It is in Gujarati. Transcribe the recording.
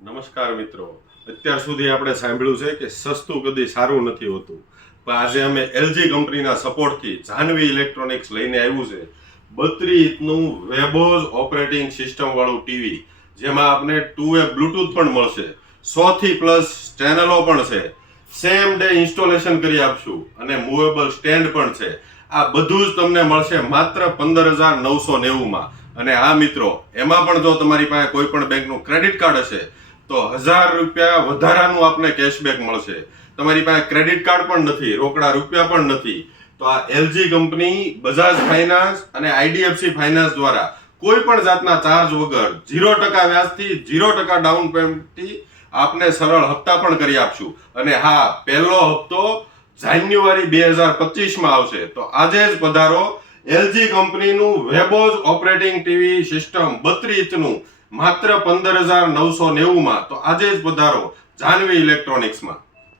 નમસ્કાર મિત્રો, અત્યાર સુધી આપણે સાંભળ્યું છે કે સસ્તું કદી સારું નથી હોતું, પણ આજે અમે એલજી કંપનીના સપોર્ટથી જાહ્નવી ઇલેક્ટ્રોનિક્સ લઈને આવ્યું છે 32 ઇંચનું વેબોઝ ઓપરેટિંગ સિસ્ટમ વાળું ટીવી, જેમાં આપને 2 વે બ્લૂટૂથ પણ મળશે, 100 થી પ્લસ ચેનલો પણ છે, સેમ ડે ઇન્સ્ટોલેશન કરી આપશું અને મૂવેબલ સ્ટેન્ડ પણ છે. આ બધું જ તમને મળશે માત્ર 15,990 માં. અને હા મિત્રો, એમાં પણ જો તમારી પાસે કોઈ પણ બેંકનું ક્રેડિટ કાર્ડ હશે તો 1000 રૂપિયા વધારાનું આપને કેશબેક મળશે. તમારી પાસે ક્રેડિટ કાર્ડ પણ નથી, રોકડા રૂપિયા પણ નથી, તો આ એલજી કંપની બજાજ ફાઇનાન્સ અને આઈડીએફસી ફાઇનાન્સ દ્વારા કોઈ પણ જાતના ચાર્જ વગર 0% વ્યાજથી 0% ડાઉન પેમેન્ટથી આપને સરળ હપ્તા પણ કરી આપશું. અને હા, પહેલો હપ્તો જાન્યુઆરી 2025 માં આવશે. તો આજે જ પધારો. એલજી કંપનીનું વેબોઝ ઓપરેટિંગ ટીવી સિસ્ટમ 32 ઇંચનું માત્ર 15,990 માં. તો આજે જ પધારો જાહ્નવી ઇલેક્ટ્રોનિક્સમાં.